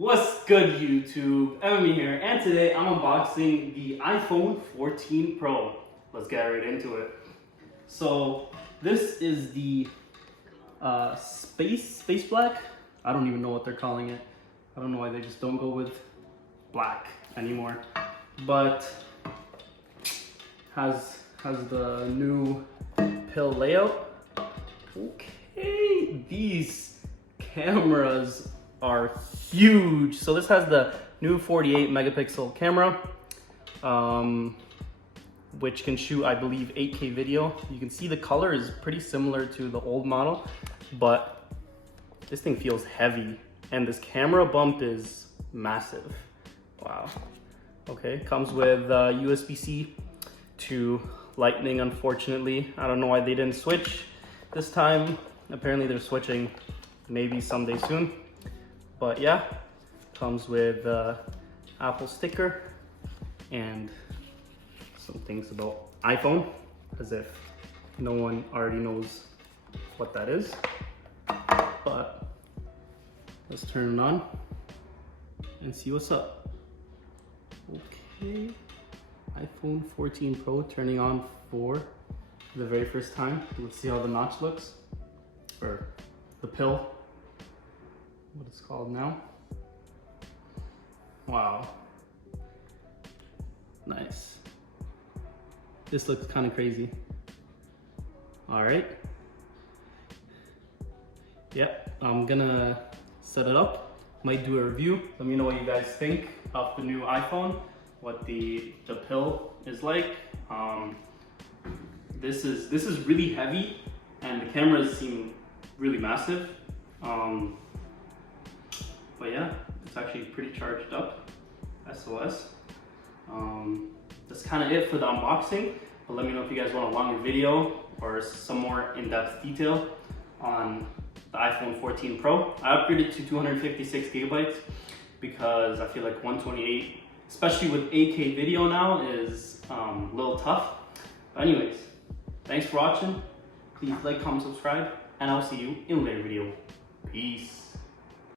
What's good, YouTube? Emmy here, and today I'm unboxing the iPhone 14 Pro. Let's get right into it. So this is the space black. I don't even know what they're calling it. I don't know why they just don't go with black anymore. But has the new pill layout. Okay, these cameras are huge. So this has the new 48 megapixel camera, which can shoot, I believe, 8K video. You can see the color is pretty similar to the old model, but this thing feels heavy, and this camera bump is massive. Wow. Okay, comes with USB-C to Lightning, unfortunately. I don't know why they didn't switch this time. Apparently they're switching maybe someday soon. But yeah, comes with Apple sticker and some things about iPhone, as if no one already knows what that is. But let's turn it on and see what's up. Okay, iPhone 14 Pro turning on for the very first time. Let's see how the notch looks, or the pill, what it's called now. Wow, nice. This looks kind of crazy. All right, yep, I'm gonna set it up, might do a review. Let me know what you guys think of the new iPhone, what the pill is like. This is really heavy, and the cameras seem really massive. But yeah, it's actually pretty charged up. SOS. That's kind of it for the unboxing. But let me know if you guys want a longer video or some more in-depth detail on the iPhone 14 Pro. I upgraded to 256 gigabytes because I feel like 128, especially with 8K video now, is a little tough. But anyways, thanks for watching. Please like, comment, subscribe, and I'll see you in a later video. Peace.